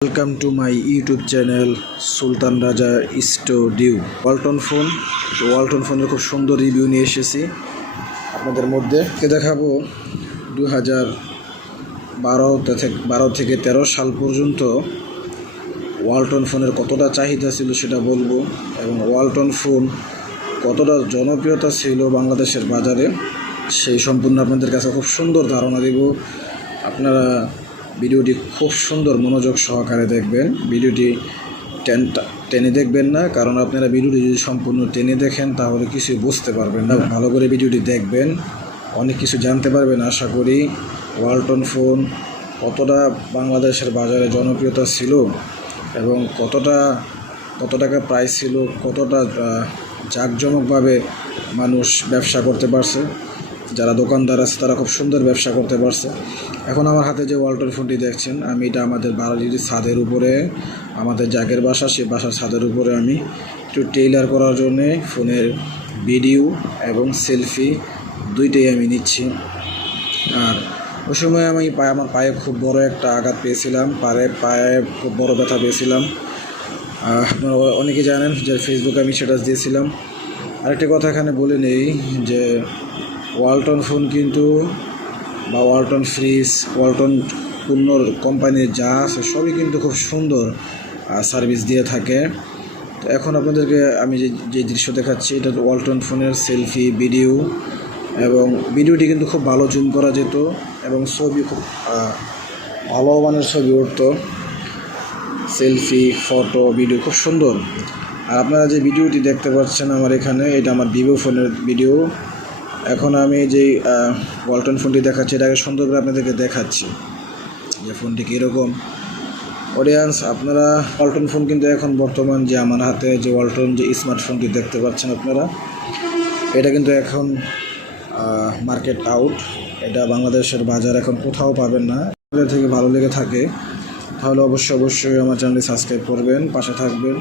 Welcome to my YouTube channel Sultan Raja studio. Walton phone, Walton ফোনের খুব সুন্দর রিভিউ নিয়ে এসেছি আপনাদের মধ্যে। দেখাবো 2012 থেকে 13 সাল পর্যন্ত ওয়ালটন ফোনের কতটা চাহিদা ছিল সেটা বলবো, এবং ওয়ালটন ফোন কতটা জনপ্রিয়তা ছিল বাংলাদেশের বাজারে সেই সম্পূর্ণ আপনাদের কাছে খুব সুন্দর ধারণা দেব। আপনারা ভিডিওটি খুব সুন্দর মনোযোগ সহকারে দেখবেন। ভিডিওটি টেনে দেখবেন না, কারণ আপনারা ভিডিওটি যদি সম্পূর্ণ টেনে দেখেন তাহলে কিছুই বুঝতে পারবেন না। ভালো করে ভিডিওটি দেখবেন, অনেক কিছু জানতে পারবেন আশা করি। ওয়ালটন ফোন কতটা বাংলাদেশের বাজারে জনপ্রিয়তা ছিল এবং কত টাকা প্রাইস ছিল, কতটা জাঁকজমকভাবে মানুষ ব্যবসা করতে পারছে, যারা দোকানদার আছে তারা খুব সুন্দর ব্যবসা করতে পারছে। এখন আমার হাতে যে ওয়ালটন ফোনটি দেখছেন, আমি এটা আমাদের বাড়ির ছাদের উপরে, আমাদের জাগের বাসা, সেই বাসার ছাদের উপরে আমি একটু টেইলার করার জন্যে ফোনের ভিডিও এবং সেলফি দুইটাই আমি নিচ্ছি। আর ওই সময় আমি আমার পায়ে খুব বড় একটা আঘাত পেয়েছিলাম, পায়ে খুব বড় ব্যথা পেয়েছিলাম। আপনারা অনেকে জানেন যে ফেসবুকে আমি স্ট্যাটাস দিয়েছিলাম। আরেকটি কথা এখানে বলে নেই যে ওয়ালটন ফোন কিন্তু, বা ওয়ালটন ফ্রিজ, ওয়ালটন পণ্য কোম্পানির যা আছে সবই কিন্তু খুব সুন্দর সার্ভিস দিয়ে থাকে। তো এখন আপনাদেরকে আমি যে দৃশ্য দেখাচ্ছি, এটা ওয়ালটন ফোনের সেলফি ভিডিও, এবং ভিডিওটি কিন্তু খুব ভালো জুম করা যেত এবং ছবি খুব ভালো মানের ছবি উঠতো। সেলফি, ফটো, ভিডিও খুব সুন্দর। আর আপনারা যে ভিডিওটি দেখতে পাচ্ছেন আমার এখানে, এটা আমার ভিভো ফোনের ভিডিও। এখন আমি যেই ওয়ালটন ফোনটি দেখাচ্ছি, এটাকে সুন্দর করে আপনাদেরকে দেখাচ্ছি যে ফোনটি কীরকম। অডিয়েন্স, আপনারা ওয়ালটন ফোন কিন্তু এখন বর্তমান যে আমার হাতে যে ওয়ালটন যে স্মার্টফোনটি দেখতে পাচ্ছেন আপনারা, এটা কিন্তু এখন মার্কেট আউট। এটা বাংলাদেশের বাজার এখন কোথাও পাবেন না। আপনাদের থেকে ভালো লেগে থাকে তাহলে অবশ্যই আমার চ্যানেলটি সাবস্ক্রাইব করবেন, পাশে থাকবেন।